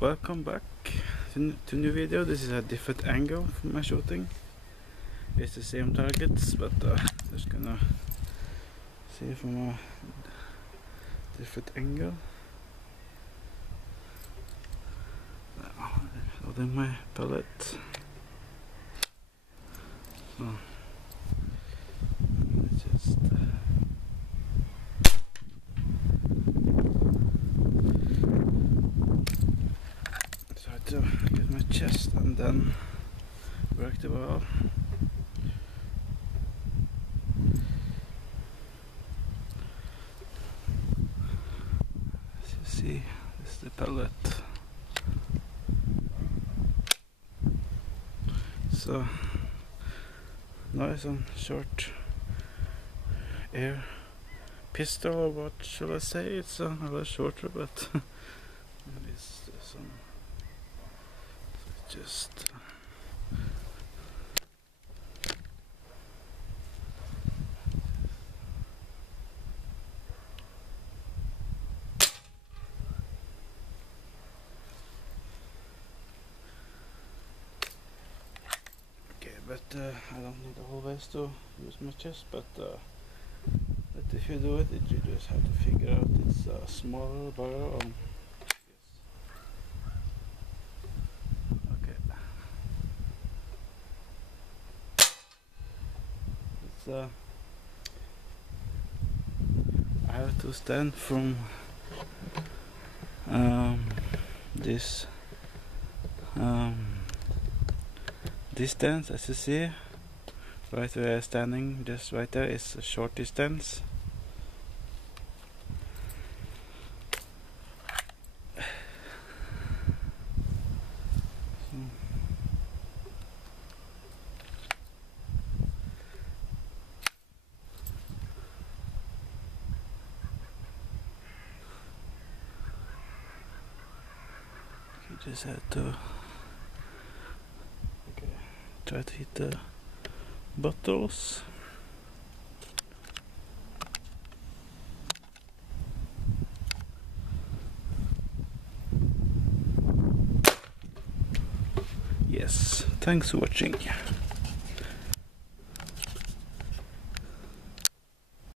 Welcome back to new video. This is a different angle for my shooting. It's the same targets, but just gonna see from a different angle. Now, loading my pellet. So let's just try to get my chest and then work the ball. As you see, this is the pellet. So now it's on short air pistol, or what shall I say? It's a little shorter, but it's some just okay, but I don't need always to use my chest, but if you do it, you just have to figure out it's a smaller barrel. Okay. It's I have to stand from this distance, as you see. Right where I'm standing, just right there, is a short distance. You just have to try to hit the bottles. Yes, thanks for watching.